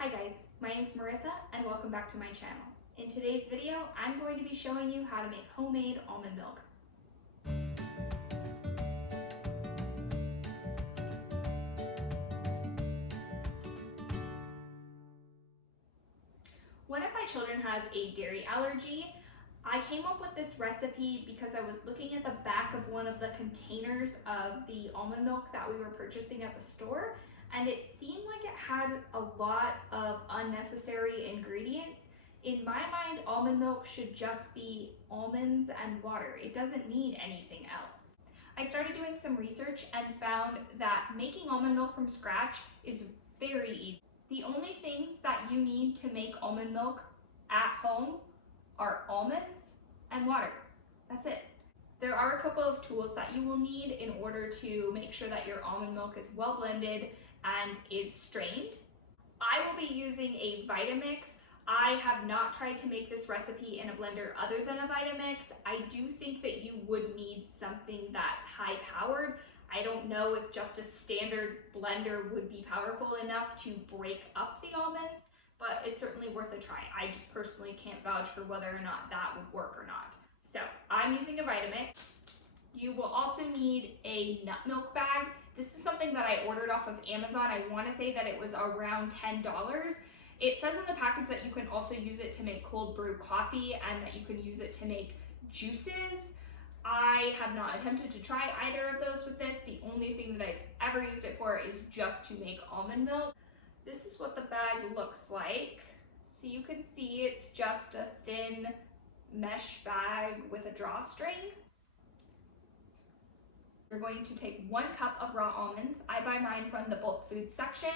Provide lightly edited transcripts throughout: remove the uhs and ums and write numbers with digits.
Hi guys, my name is Marissa and welcome back to my channel. In today's video, I'm going to be showing you how to make homemade almond milk. One of my children has a dairy allergy. I came up with this recipe because I was looking at the back of one of the containers of the almond milk that we were purchasing at the store, and it seemed like it had a lot of unnecessary ingredients. In my mind, almond milk should just be almonds and water. It doesn't need anything else. I started doing some research and found that making almond milk from scratch is very easy. The only things that you need to make almond milk at home are almonds and water. That's it. There are a couple of tools that you will need in order to make sure that your almond milk is well blended and is strained. I will be using a Vitamix. I have not tried to make this recipe in a blender other than a Vitamix. I do think that you would need something that's high powered. I don't know if just a standard blender would be powerful enough to break up the almonds, but it's certainly worth a try. I just personally can't vouch for whether or not that would work or not. So I'm using a Vitamix. You will also need a nut milk bag. This is something that I ordered off of Amazon. I want to say that it was around $10. It says on the package that you can also use it to make cold brew coffee and that you can use it to make juices. I have not attempted to try either of those with this. The only thing that I've ever used it for is just to make almond milk. This is what the bag looks like. So you can see it's just a thin mesh bag with a drawstring. You're going to take 1 cup of raw almonds. I buy mine from the bulk food section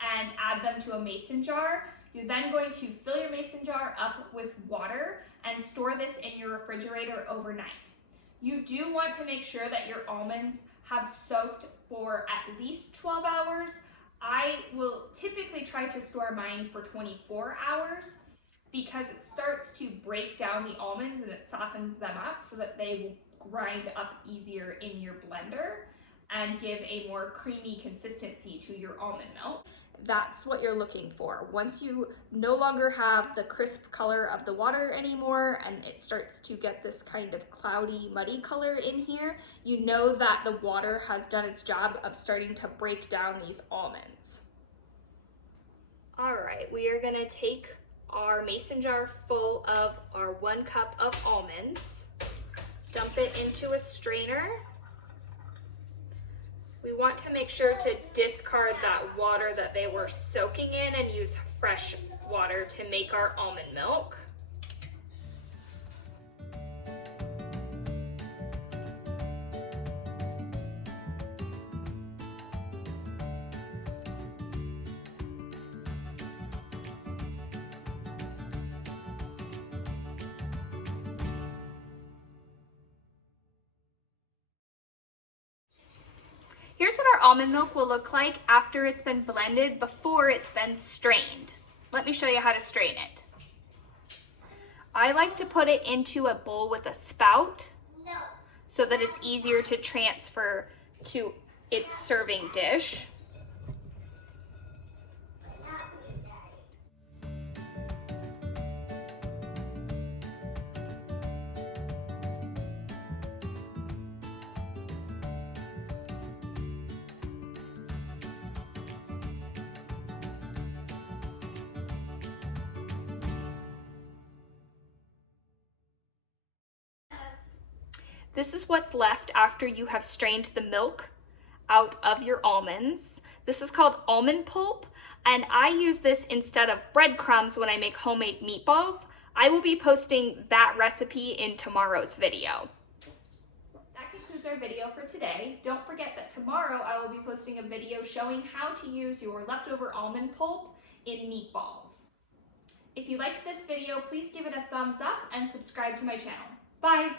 and add them to a mason jar. You're then going to fill your mason jar up with water and store this in your refrigerator overnight. You do want to make sure that your almonds have soaked for at least 12 hours. I will typically try to store mine for 24 hours because it starts to break down the almonds and it softens them up so that they will grind up easier in your blender and give a more creamy consistency to your almond milk. That's what you're looking for. Once you no longer have the crisp color of the water anymore and it starts to get this kind of cloudy, muddy color in here, you know that the water has done its job of starting to break down these almonds. All right, we are gonna take our mason jar full of our 1 cup of almonds, dump it into a strainer. We want to make sure to discard that water that they were soaking in and use fresh water to make our almond milk. Here's what our almond milk will look like after it's been blended before it's been strained. Let me show you how to strain it. I like to put it into a bowl with a spout so that it's easier to transfer to its serving dish. This is what's left after you have strained the milk out of your almonds. This is called almond pulp, and I use this instead of breadcrumbs when I make homemade meatballs. I will be posting that recipe in tomorrow's video. That concludes our video for today. Don't forget that tomorrow I will be posting a video showing how to use your leftover almond pulp in meatballs. If you liked this video, please give it a thumbs up and subscribe to my channel. Bye!